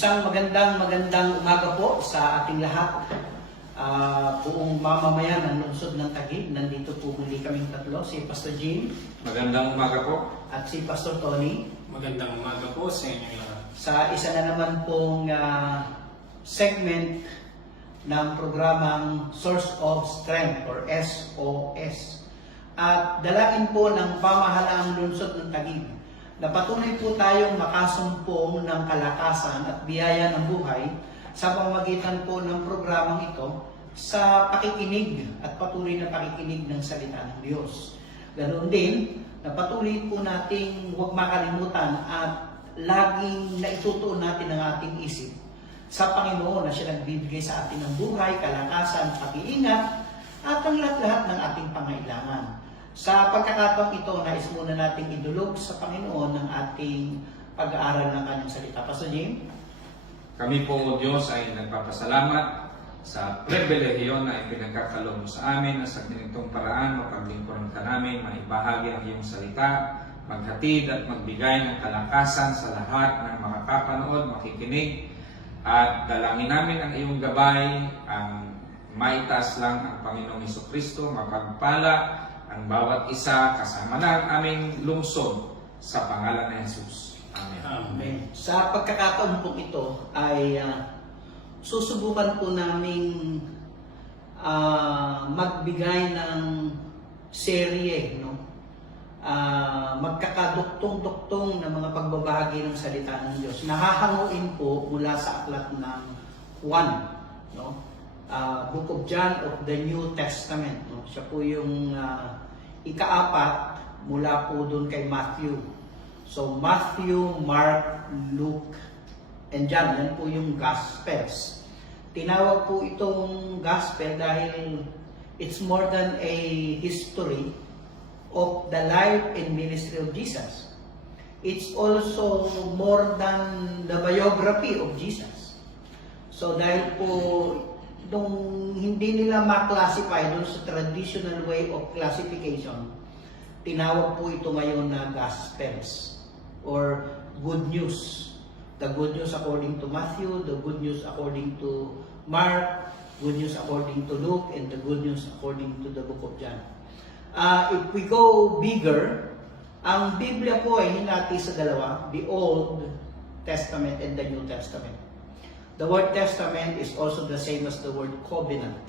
Isang magandang umaga po sa ating lahat. Buong mamamayan ng lungsod ng Taguig. Nandito po muli kaming tatlo, si Pastor Jim. Magandang umaga po. At si Pastor Tony. Magandang umaga po sa inyong lahat. Sa isa na naman pong segment ng programang Source of Strength or SOS. At dalangin po ng pamahalaang lungsod ng Taguig na patuloy po tayong makasumpong ng kalakasan at biyaya ng buhay sa pamamagitan po ng programang ito sa pakikinig at patuloy na pakikinig ng salita ng Diyos. Ganoon din, na patuloy po nating huwag makalimutan at laging naitutuon natin ang ating isip sa Panginoon na siya nagbibigay sa atin ng buhay, kalakasan, pag-iingat at ang lahat-lahat ng ating pangailangan. Sa pagkakataong ito, nais muna nating idulog sa Panginoon ng ating pag-aaral ng kanyang salita. Pastor Jim? Kami po, O Diyos, ay nagpapasalamat sa pribilehiyo na ipinagkakaloob mo sa amin na sa ganitong paraan mapaglingkuran ka namin, maibahagi ang iyong salita, maghatid at magbigay ng kalakasan sa lahat ng makakapanood, makikinig, at dalangin namin ang iyong gabay, ang maitaas lang ang Panginoong Hesukristo, mapagpala ang bawat isa kasama na ang aming lungsod sa pangalan ni Jesus. Amen. Amen. Sa pagkakataon po ito ay susubukan po naming magbigay ng serye, no? Magkakaduktong-duktong na mga pagbabahagi ng salita ng Diyos. Nahahanguin po mula sa aklat ng Juan, no? Book of John of the New Testament, no? Siya po yung ikaapat mula po doon kay Matthew. So Matthew, Mark, Luke, and John, yan po yung Gospels. Tinawag po itong Gospel dahil it's more than a history of the life and ministry of Jesus. It's also more than the biography of Jesus. So dahil po nung hindi nila ma-classify doon sa traditional way of classification, tinawag po ito ngayon na Gospels or Good News. The Good News according to Matthew, the Good News according to Mark, Good News according to Luke, and the Good News according to the Book of John. If we go bigger, ang Biblia po ay hinati sa dalawa, the Old Testament and the New Testament. The word Testament is also the same as the word covenant.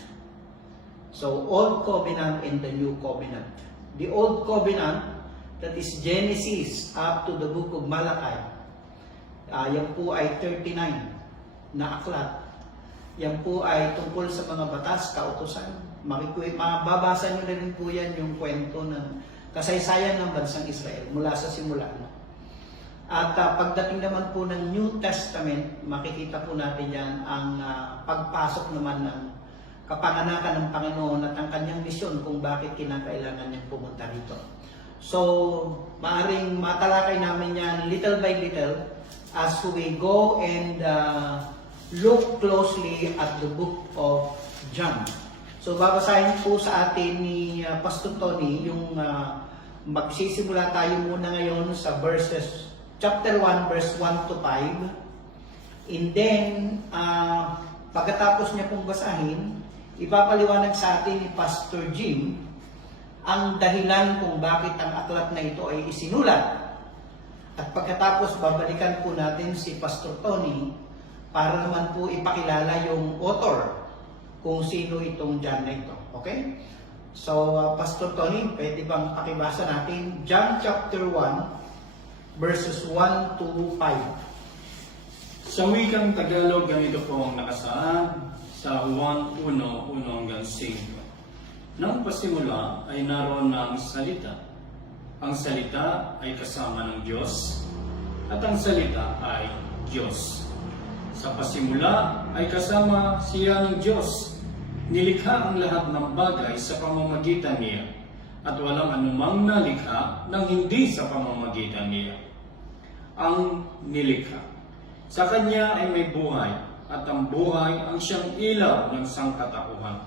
So, Old Covenant and the New Covenant. The Old Covenant, that is Genesis up to the book of Malachi. Yan po ay 39 na aklat. Yan po ay tungkol sa mga batas, kautusan. Mababasa nyo rin po yan yung kwento ng kasaysayan ng bansang Israel mula sa simula. At pagdating naman po ng New Testament, makikita po natin yan ang pagpasok naman ng kapanganakan ng Panginoon at ang kanyang misyon kung bakit kinakailangan niyang pumunta rito. So, maaring matalakay namin yan little by little as we go and look closely at the book of John. So, babasahin po sa atin ni Pastor Tony yung magsisimula tayo muna ngayon sa chapter 1, verse 1 to 5. And then, pagkatapos niya pong basahin, ipapaliwanag sa atin ni Pastor Jim ang dahilan kung bakit ang aklat na ito ay isinulat. At pagkatapos, babalikan po natin si Pastor Tony para naman po ipakilala yung author kung sino itong John na ito. Okay? So, Pastor Tony, pwede bang pakibasa natin John chapter 1, verses 1 to 5. Sa wikang Tagalog, ganito po ang nakasaad sa Juan 1:1 hanggang 5. Nang pasimula ay naroon ng salita. Ang salita ay kasama ng Diyos, at ang salita ay Diyos. Sa pasimula ay kasama siya ng Diyos. Nilikha ang lahat ng bagay sa pamamagitan niya, at walang anumang nalikha nang hindi sa pamamagitan niya. Ang nilikha. Sa kanya ay may buhay, at ang buhay ang siyang ilaw ng sangkatauhan.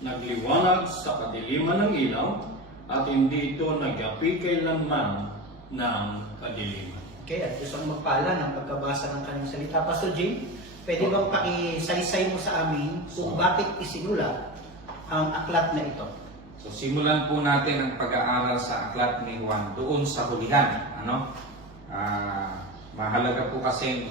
Nagliwanag sa kadiliman ng ilaw, at hindi ito nag-api kailanman ng kadiliman. Okay, at gusto kong magpala ng pagkabasa ng kanyang salita. Pastor Jim, pwede bang pakisaysay mo sa amin kung bakit isinulat ang aklat na ito? So simulan po natin ang pag-aaral sa aklat ni Juan doon sa hulihan. Mahalaga po kasi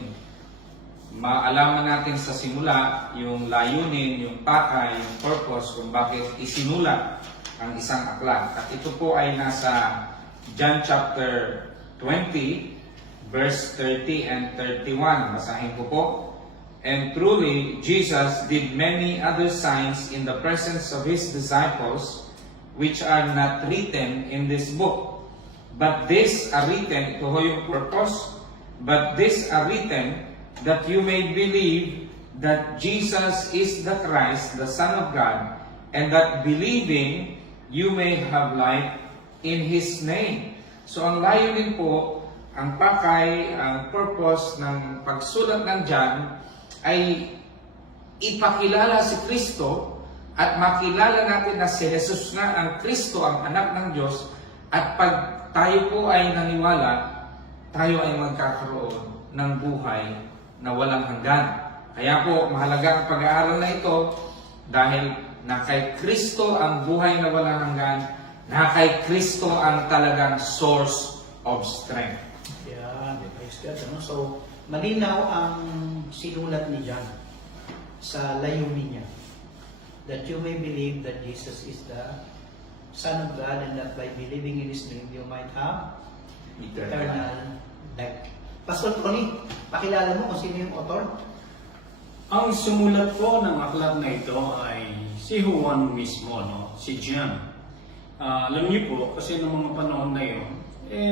maalaman natin sa simula yung layunin, yung pakay, yung purpose kung bakit isinulat ang isang aklat. At ito po ay nasa John chapter 20, verse 30 and 31. Basahin ko po. And truly, Jesus did many other signs in the presence of His disciples, which are not written in this book. But these are written, ito ho yung purpose, but these are written that you may believe that Jesus is the Christ, the Son of God, and that believing you may have life in His name. So ang layunin po, ang pakay, ang purpose ng pagsulat ng John ay ipakilala si Kristo at makilala natin na si Jesus na ang Kristo, ang anak ng Diyos, at pag tayo po ay naniwala, tayo ay magkakaroon ng buhay na walang hanggan. Kaya po, mahalaga ang pag-aaral na ito dahil na kay Kristo ang buhay na walang hanggan, na kay Kristo ang talagang source of strength. Yan, praise God. So, malinaw ang sinulat ni John sa layunin niya. That you may believe that Jesus is the Son of God and that by believing in His name, you might have eternal life. Pastor Tony, pakilala mo kung sino yung author? Ang sumulat po ng aklat na ito ay si Juan mismo, si John. Alam niyo po, kasi noong mga panahon na yun,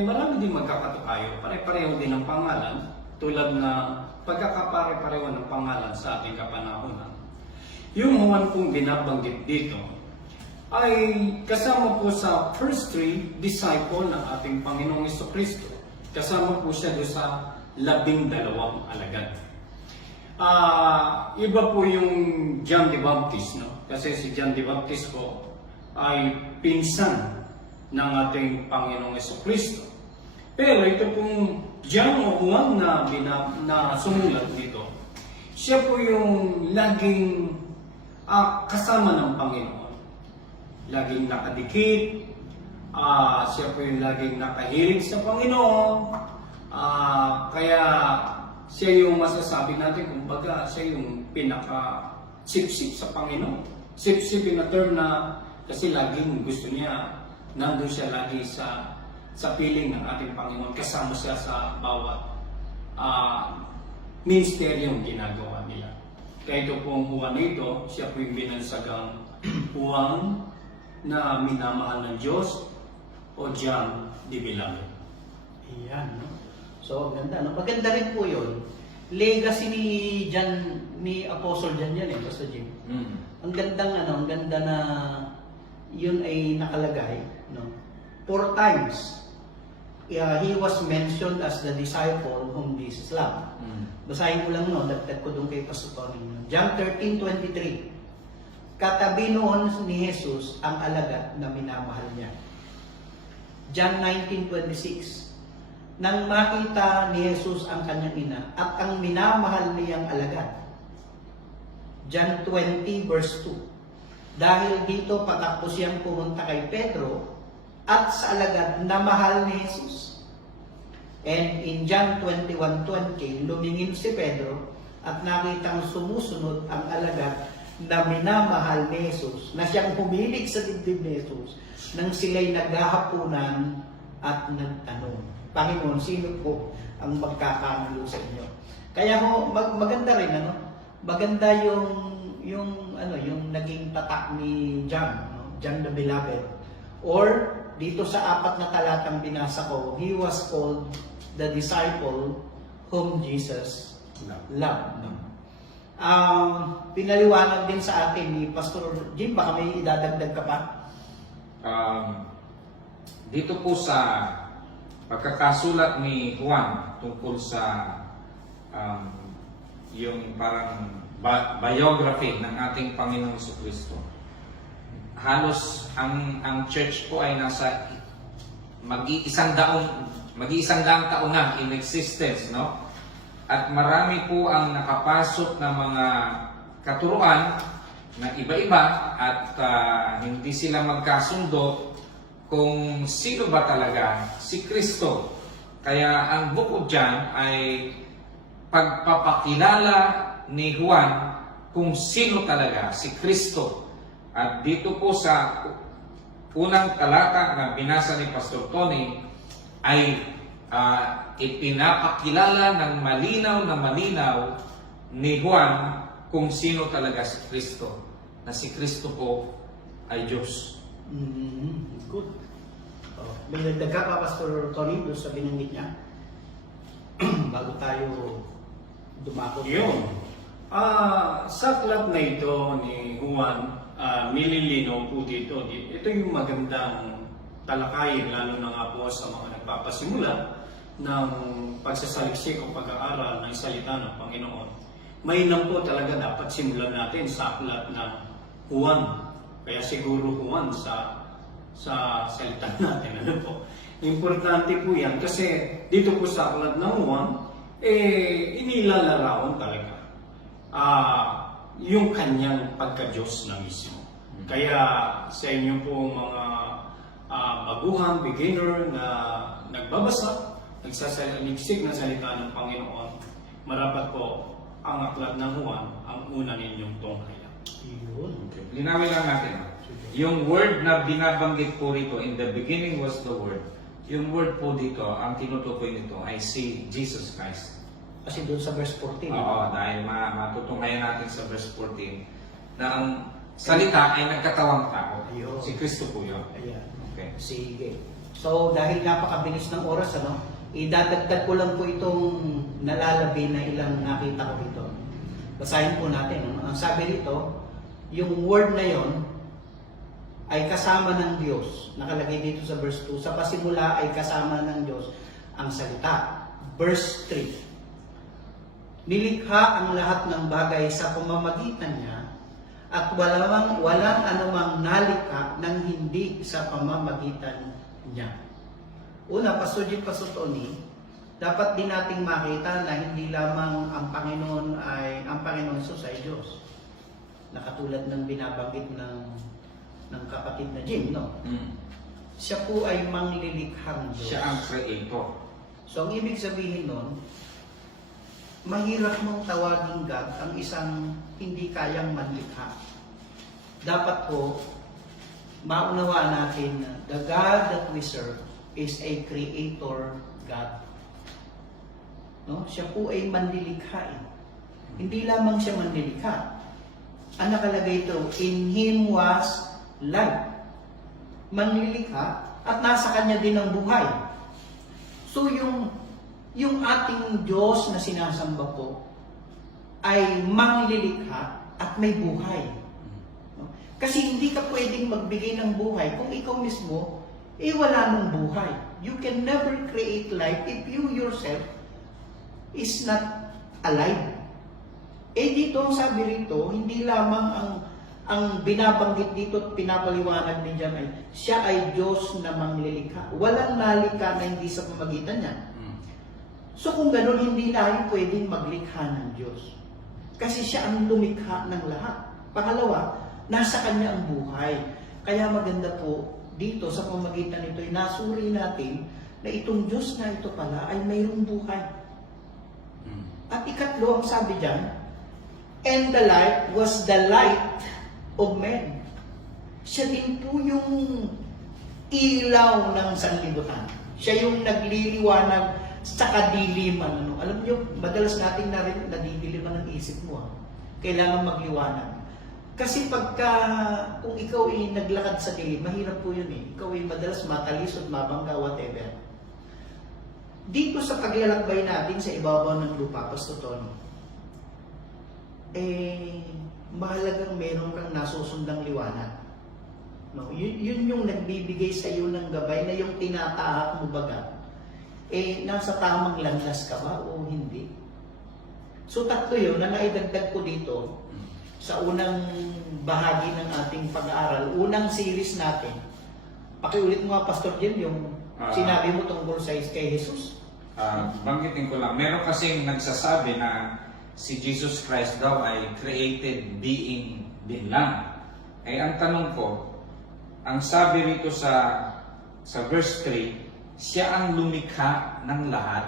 marami din magkakatukayo. Pare-pareho din ang pangalan, tulad na pagkakapare-pareho ng pangalan sa ating kapanahonan. Yung Juan pong binabanggit dito ay kasama po sa first three disciple ng ating Panginoong Jesucristo. Kasama po siya doon sa 12 alagad. Iba po yung John the Baptist, kasi si John the Baptist po ay pinsan ng ating Panginoong Jesucristo. Pero ito pong John o Juan na sumulat dito, siya po yung laging kasama ng Panginoon. Laging nakadikit, siya po yung laging nakahilig sa Panginoon, kaya siya yung masasabi natin, kumbaga siya yung pinaka-sip-sip sa Panginoon. Sip-sip yung term na kasi laging gusto niya, nandun siya lagi sa piling ng ating Panginoon, kasama siya sa bawat ministeryong ginagawa nila. Kaya ito pong Juan ito, siya po yung binansagang Juan na minamahal ng Diyos o John the Beloved. Iyan, So, ganda. Maganda rin po yun. Legacy ni Apostle John yan Pastor Jim. Ang ganda na yun ay nakalagay, 4 times. He was mentioned as the disciple whom Jesus loved. Basahin ko lang dagdag ko doon kay Pastor Tony. John 13:23. Katabi noon ni Jesus ang alagad na minamahal niya. John 19:26. Nang makita ni Jesus ang kanyang ina at ang minamahal niyang alagad. John 20 verse 2. Dahil dito patakbo siyang pumunta kay Pedro at sa alagad na mahal ni Jesus. And in John 21:20, lumingin si Pedro at nakitang sumusunod ang alagad na minamahal ni Jesus, na siyang humilig sa dibdib ni Jesus nang sila'y naghahapunan at nagtanong, Panginoon, sino po ang magkakamulo sa inyo? Kaya maganda rin, maganda yung naging tatak ni John, John the Beloved. Or dito sa 4 na talatang binasa ko, he was called the disciple whom Jesus loved. Pinaliwanag din sa atin ni Pastor Jim, baka may idadagdag ka pa? Dito po sa pagkakasulat ni Juan tungkol sa yung parang biography ng ating Panginoong Jesucristo, halos ang church po ay nasa mag-100 mag-iisang daang taon na in existence, no? At marami po ang nakapasok na mga katuruan na iba-iba at hindi sila magkasundo kung sino ba talaga si Kristo. Kaya ang Book of John ay pagpapakilala ni Juan kung sino talaga si Kristo. At dito po sa unang talata na binasa ni Pastor Tony ay ipinapakilala ng malinaw ni Juan kung sino talaga si Kristo. Na si Kristo po ay Diyos. Good. May nagdag ka pa, Pastor Tony, doon sa binanggit niya? Bago tayo dumakot. Yun. Sa aklat na ito ni Juan, nililinaw po dito. Ito yung magandang talakayin, lalo na nga po sa mga nagpapasimula ng pagsasaliksik o pag-aaral ng salita ng Panginoon. Mainam po talaga dapat simulan natin sa aklat ng Juan. Kaya siguro Juan sa salita natin. Ano po? Importante po yan kasi dito po sa aklat ng Juan, inilalarawan talaga yung kanyang pagka-Diyos na mismo. Kaya sa inyo po mga baguhan, beginner na nagbabasa, nagsasaliksik ng salita ng Panginoon, marapat po ang aklat ng Juan ang una ninyong tunghayan. Yun. Linawin lang natin. Yung word na binabanggit po rito, in the beginning was the word. Yung word po dito, ang tinutukoy nito ay si Jesus Christ. Kasi doon sa verse 14. Oo, dahil matutunghayan natin sa verse 14 na ang salita ay nagkatawang tao. Ayun. Si Kristo po yun. Ayan. Okay. Sige. So, dahil napakabilis ng oras, idadagdag ko lang po itong nalalabi na ilang nakita ko dito. Basahin po natin. Ang sabi rito, yung word na yon ay kasama ng Diyos. Nakalagay dito sa verse 2. Sa pasimula ay kasama ng Diyos ang salita. Verse 3. Nilikha ang lahat ng bagay sa pamamagitan niya at walang anumang nalikha ng hindi sa pamamagitan niya. Una, Pastor Jim, Pastor Tony, dapat din nating makita na hindi lamang ang Panginoon Jesus ay Diyos. Nakatulad ng binabanggit ng kapatid na Jim, no? Siya po ay manglilikhang Diyos. Siya ang creator. So, ang ibig sabihin nun, mahirap mong tawagin God ang isang hindi kayang manlikha. Dapat po, maunawaan natin na the God that we serve is a creator God. No? Siya po ay manlilikha. Hindi lamang siya manlilikha. Ang nakalagay ito, in Him was life. Manlilikha at nasa Kanya din ang buhay. So yung ating Diyos na sinasamba po ay manglilikha at may buhay. No? Kasi hindi ka pwedeng magbigay ng buhay kung ikaw mismo wala nang buhay. You can never create life if you yourself is not alive. Dito ang sabi rito, hindi lamang ang binabanggit dito at pinapaliwanag din dyan ay siya ay Diyos na manglilikha. Walang nalikha na hindi sa pamagitan niya. So kung gano'n, hindi tayo pwedeng maglikha ng Diyos. Kasi siya ang lumikha ng lahat. Pangalawa, nasa Kanya ang buhay. Kaya maganda po dito sa pamagitan nito ay nasuri natin na itong Diyos na ito pala ay mayroong buhay. At ikatlo, ang sabi dyan, and the light was the light of men. Siya din po yung ilaw ng sanlibutan. Siya yung nagliliwanag sa kadiliman. Alam niyo, madalas natin nadidiliman ng isip mo. Kailangan magliwanag. Kasi kung ikaw ay naglakad sa dilim, mahirap po yun . Ikaw ay madalas matalisod, mabangga, whatever. Dito sa paglalakbay natin sa ibabaw ng lupa, Pastor Tony, mahalagang meron kang nasusundang liwanag. No? Yun yung nagbibigay sa iyo ng gabay na yung tinatahak mo baga. Nasa tamang landas ka ba o hindi? So tatlo yun na naidagdag ko dito sa unang bahagi ng ating pag-aaral, unang series natin. Pakiulit mo nga, Pastor Jim, yung sinabi mo tungkol sa kay Jesus? Banggitin ko lang, meron kasing nagsasabi na si Jesus Christ daw ay created being din lang. Eh ang tanong ko, ang sabi rito sa verse 3, siya ang lumikha ng lahat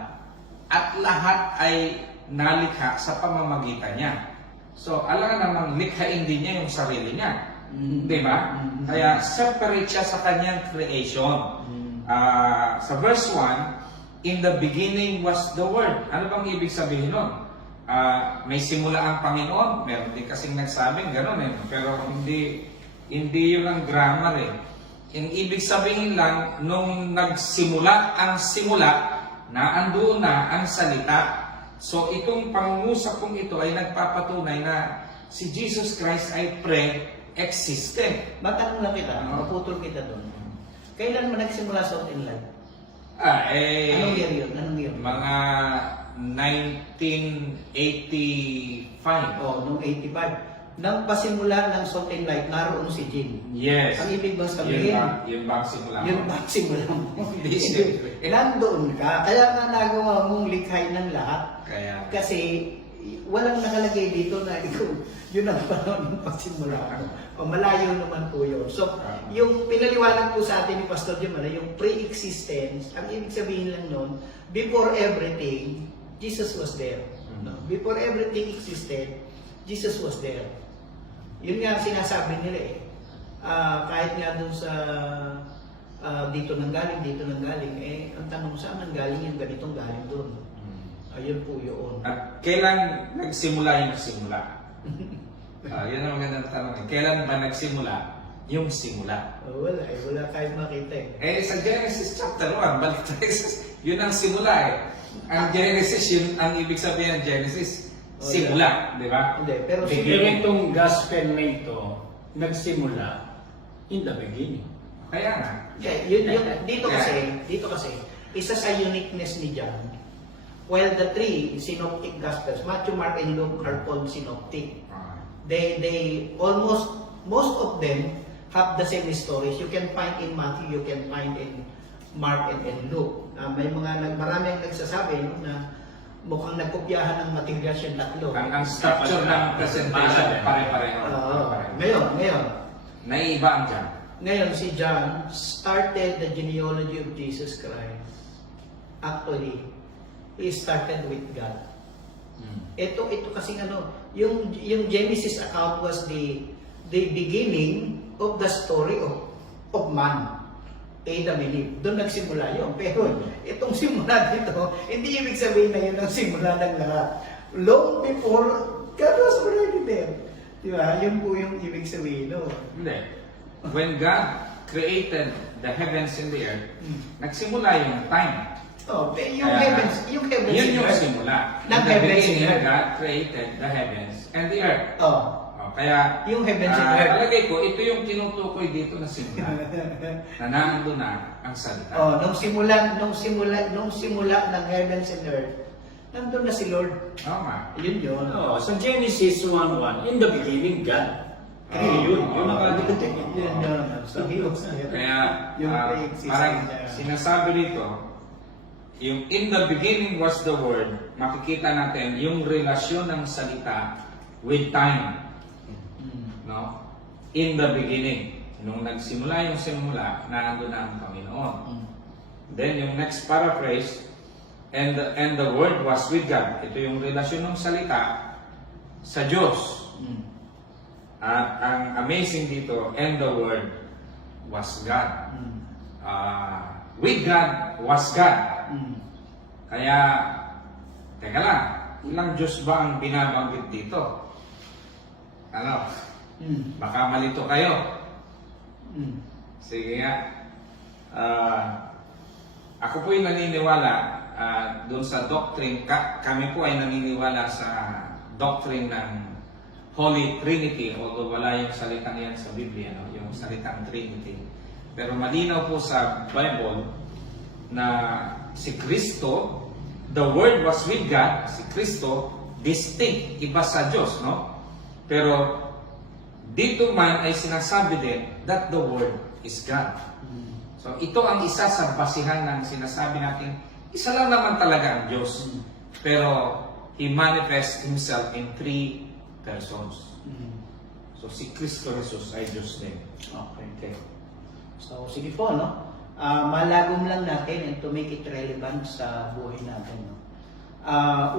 at lahat ay nalikha sa pamamagitan niya. So, alam namang likhain din niya yung sarili niya. Di ba? Kaya separate siya sa kanyang creation. Sa verse 1, in the beginning was the Word. Ano bang ibig sabihin nun? May simula ang Panginoon. Meron din kasing nagsabing gano'n eh. Pero hindi yun ang grammar eh. Yung ibig sabihin lang, nung nagsimula ang simula, na andoon na ang salita. So itong pangungusap kong ito ay nagpapatunay na si Jesus Christ ay pre-existent. Matanong lang kita, maputol kita doon. Kailan mo nagsimula sa Salt and Light? Anong year yun? Mga 1985. Noong 85. Nang pasimula ng Salt and Light, naroon si Jin. Yes. Ang ibig bang sabihin? Yung bang simula mo. Yung magsimula mo. Hindi siyempre. Nandoon ka. Kaya nga nagawa mong likhay ng lahat. Kaya, Kasi walang nakalagay dito na ikaw, yun ang panahon ng pasimula mo. Malayo naman po yun. So, yung pinaliwanag po sa atin ni Pastor Jim, yung pre-existence, ang ibig sabihin lang nun, before everything, Jesus was there. No? Before everything existed, Jesus was there. Yun nga ang sinasabi nila eh. Kahit nga dun sa dito nang galing, ang tanong saan nang galing yung ganitong galing dun. Ayun po yun. At kailan nagsimula yung nagsimula? Yan ang magandang tanong. Kailan ba nagsimula yung simula? Wala kayong makita eh. Sa Genesis chapter 1, balik tayo yun ang simula eh. Ang Genesis, yun ang ibig sabihin ng Genesis, simula, di ba? Hindi, pero Pero itong gospel na ito, nagsimula in the beginning. Kaya nga. Dito kasi, isa sa uniqueness ni John, while the three synoptic gospels, Matthew, Mark, and Luke are called synoptic. They almost, most of them have the same stories. You can find in Matthew, you can find in Mark and Luke. Marami ang nagsasabi na mukhang nagkopyahan ng materials yung tatlo. Ang structure ng presentation, pare-pareho. Ngayon. Naiiba ang John. Ngayon, si John started the genealogy of Jesus Christ. Actually, he started with God. Ito kasi yung Genesis account was the beginning of the story of man. Adam and Eve. Doon nagsimula yun. Pero itong simula dito, hindi ibig sabihin na yun ang simula ng lahat. Long before, God was already there. Diba? Yun po yung ibig sabihin. No? Hindi. When God created the heavens and the earth, nagsimula yung time. Yung heavens Yun and yung earth. simula. Ng In the heavens and beginning, earth. God created the heavens and the earth. Kaya, Yung heavens and earth. palagay ko, ito yung tinutukoy dito na simula. Na nandun na ang salita. Nung simula ng heavens and earth, nandun na si Lord. Tama. Yun. Sa Genesis 1:1, in the beginning, God. Yun ang So, he was there. Kaya, Yung parang pre-existing sinasabi rito, yung in the beginning was the Word, makikita natin yung relasyon ng salita with time. No? In the beginning. Nung nagsimula yung simula, naandun na ang Panginoon. Then yung next paraphrase, and the Word was with God. Ito yung relasyon ng salita sa Diyos. At ang amazing dito, and the Word was God. With God was God. Kaya, teka lang, ilang Diyos ba ang binabanggit dito? Baka malito kayo. Sige nga. Ako po'y naniniwala doon sa doctrine, kami po ay naniniwala sa doctrine ng Holy Trinity, although wala yung salitang yan sa Biblia, yung salitang Trinity. Pero malinaw po sa Bible na si Kristo, the Word was with God, si Kristo, distinct, iba sa Diyos, no? Pero dito man ay sinasabi din that the Word is God. So So ito ang isa sa basihan ng sinasabi natin, isa lang naman talaga ang Diyos. Pero He manifests Himself in 3 persons. So si Kristo Jesus ay Diyos din. Okay. So, sige po, no? Malagom lang natin and to make it relevant sa buhay natin. No?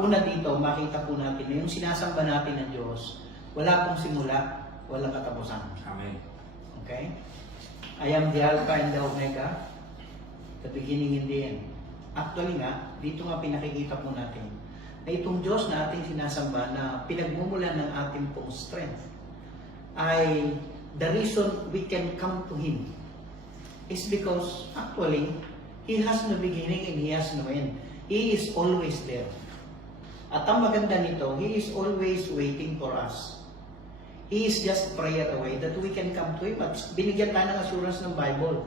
Una dito, makita po natin na yung sinasamba natin ng Diyos, wala pong simula, walang katapusan. Amen. Okay? I am the Alpha and the Omega, the beginning and the end. Actually nga, dito nga pinakikita po natin na itong Diyos na ating sinasamba na pinagmumulan ng ating pong strength ay the reason we can come to Him is because actually He has no beginning and He has no end. He is always there. At ang maganda nito, He is always waiting for us. He is just prayer away that we can come to Him. At binigyan tayo ng assurance ng Bible.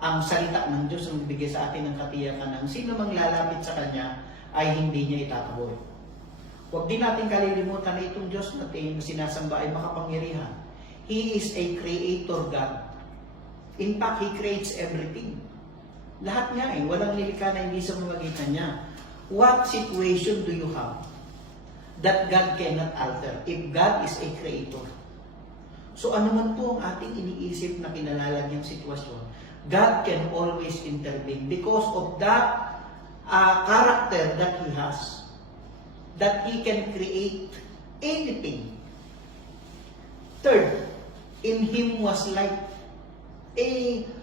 Ang salita ng Diyos ang bigay sa atin ng katiyakan ng sino mang lalapit sa Kanya ay hindi niya itataboy. Huwag din natin kalilimutan na itong Diyos natin na sinasamba ay makapangyarihan. He is a creator God. In fact, He creates everything. Lahat niya walang nilikha na hindi sa mamagitan niya. What situation do you have that God cannot alter if God is a creator? So ano man po ang ating iniisip na kinalalagyan sitwasyon, God can always intervene because of that character that He has, that He can create anything. Third, in Him was life.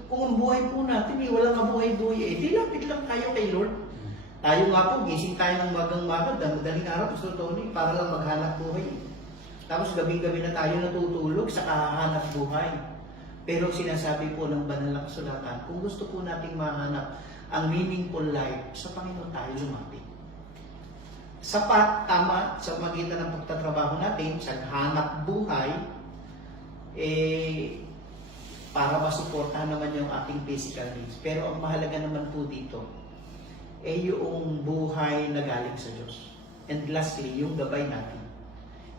Kung ang buhay po natin walang kabuhay-buhay, di lapit lang tayo kay Lord. Tayo nga po, gising tayo ng magang-maga, madaling araw, Pastor Tony, para lang maghanap buhay. Tapos gabing-gabi na tayo natutulog sa kahanap buhay. Pero sinasabi po ng banal na kasulatan, kung gusto po nating mahanap ang meaningful life, sa Panginoon tayo lumapit. Sapat, tama, sa magitan ng pagtatrabaho natin, sa hanap buhay, para masuportahan naman yung ating physical needs. Pero ang mahalaga naman po dito, yung buhay na galing sa Diyos. And lastly, yung gabay natin.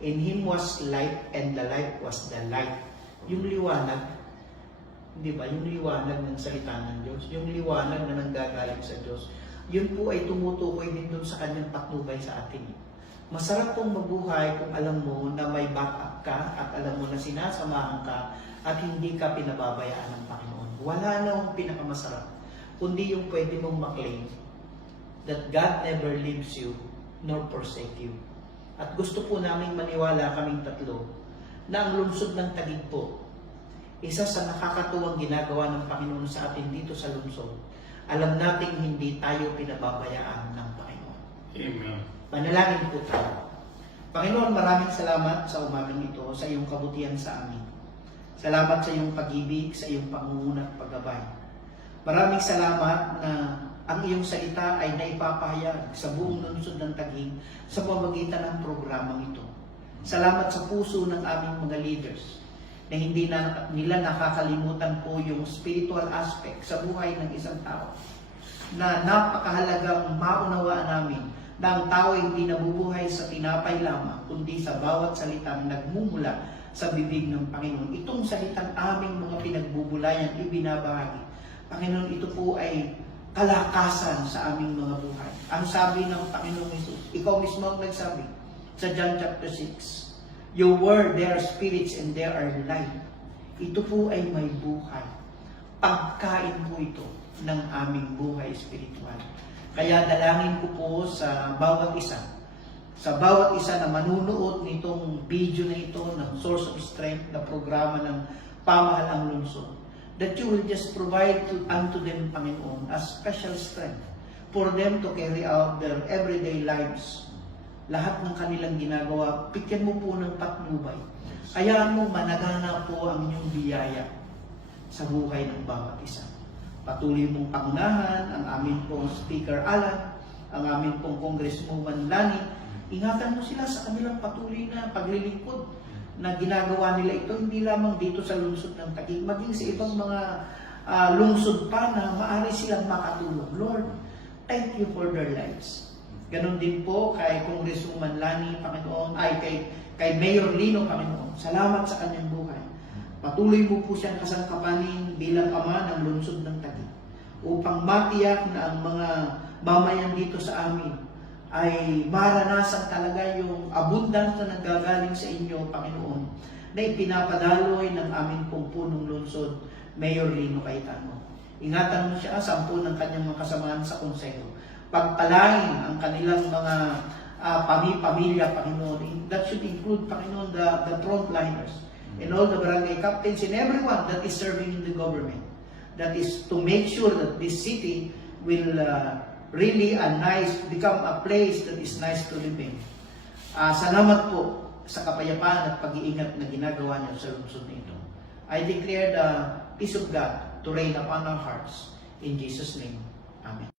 In Him was life, and the life was the light. Yung liwanag, di ba? Yung liwanag ng salita ng Diyos, yung liwanag na nanggagaling sa Diyos, yun po ay tumutukoy din doon sa Kanyang patnubay sa atin. Masarap pong mabuhay kung alam mo na may backup ka at alam mo na sinasamahan ka at hindi ka pinababayaan ng Panginoon. Wala na akong pinakamasarap, kundi yung pwede mong maklaim that God never leaves you nor forsake you. At gusto po naming maniwala kaming tatlo na ang lungsod ng Taguig po, isa sa nakakatuwang ginagawa ng Panginoon sa atin dito sa lungsod, alam nating hindi tayo pinababayaan ng Panginoon. Amen. Panalangin po tayo. Panginoon, maraming salamat sa umagang ito, sa iyong kabutihan sa amin. Salamat sa iyong pag-ibig, sa iyong pangunguna at paggabay. Maraming salamat na ang iyong salita ay naipapahayag sa buong lungsod ng Taguig sa pamamagitan ng programang ito. Salamat sa puso ng aming mga leaders na hindi nila nakakalimutan po yung spiritual aspect sa buhay ng isang tao. Na napakahalagang maunawaan namin na ang tao ay hindi nabubuhay sa tinapay lamang, kundi sa bawat salitang nagmumula sa bibig ng Panginoon. Itong salitang aming mga pinagbubulayan, ibinabahagi. Panginoon, ito po ay kalakasan sa aming mga buhay. Ang sabi ng Panginoong Jesus, ikaw mismo ang nagsabi sa John chapter 6, your word, there are spirits and there are life. Ito po ay may buhay. Pagkain po ito ng aming buhay spiritual. Kaya dalangin ko po sa bawat isa na manunood nitong video na ito ng Source of Strength na programa ng Pamahalang Lungsod, that you will just provide unto them, Panginoon, a special strength for them to carry out their everyday lives. Lahat ng kanilang ginagawa, bigyan mo po ng patnubay. Hayaan mo managana po ang inyong biyaya sa buhay ng bawat isa. Patuloy mong pangunahan ang amin pong Speaker Alan, ang amin pong Congresswoman Lani. Ingatan mo sila sa kanilang patuloy na paglilingkod na ginagawa nila ito, hindi lamang dito sa lungsod ng Taguig, maging sa ibang mga lungsod pa na maaari silang makatulong. Lord, thank you for their lives. Ganon din po kay Congresswoman Lani, Panginoon, ay kay Mayor Lino, Panginoon. Salamat sa kanyang buhay. Patuloy mo po siyang kasangkapanin bilang ama ng lungsod ng Taguig upang matiyak na ang mga mamayan dito sa amin ay maranasan talaga yung abundance na nanggagaling sa inyo, Panginoon, na ipinapadaloy ng aming pong punong lungsod, Mayor Lino Cayetano. Ingatan mo siya, 10 ng kanyang mga kasamahan sa konseho. Pagpalain ang kanilang mga pamilya, Panginoon. That should include, Panginoon, the frontliners and all the barangay captains and everyone that is serving in the government. That is to make sure that this city will really become a place that is nice to live in. Salamat po sa kapayapaan at pag-iingat na ginagawa niyo sa lungsod na ito. I declare the peace of God to reign upon our hearts. In Jesus' name, Amen.